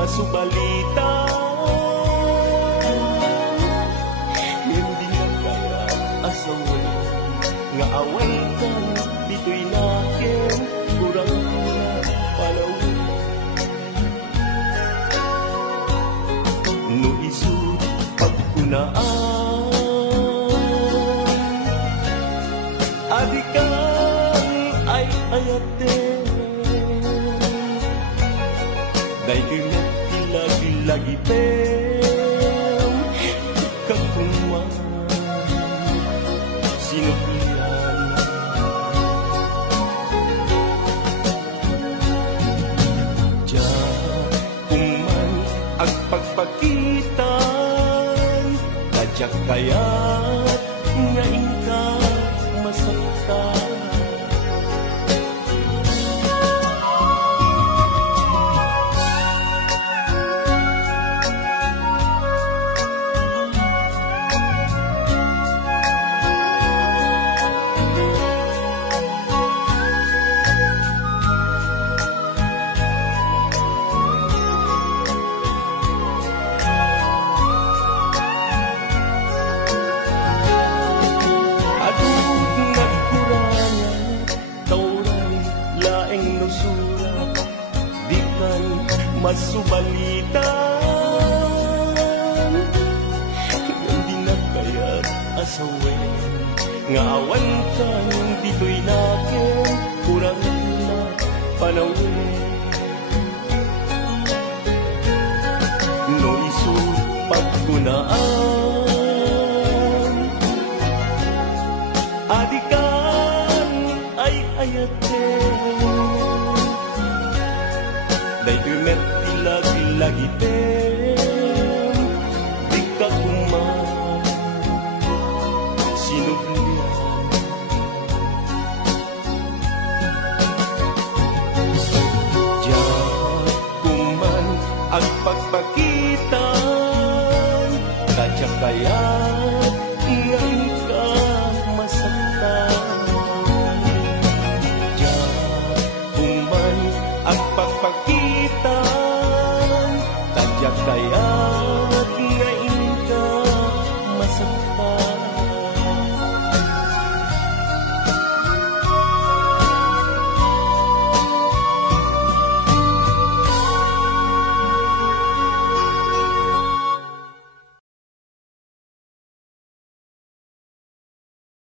masubalitan. Hindi na kaya asawan nga awan kang dito'y nakin kurang na panahon. No isud pagkunaan adikan ay ayaten day lagi tem kakuman sinuklian ja kuman ang pagpakitan kadyak kaya nga ingka masaktan. Masubalitan hindi na kaya asawen nga awan kang dito'y nakin kurang na panawin. No isud pagkunaan adikan ay ayaten dayumet lagi tem di ka kuman sinublian. Ja kuman ang pagpakitan kadyak kaya ngayon ka masaktan. Ja kuman ang pagpakitan kaya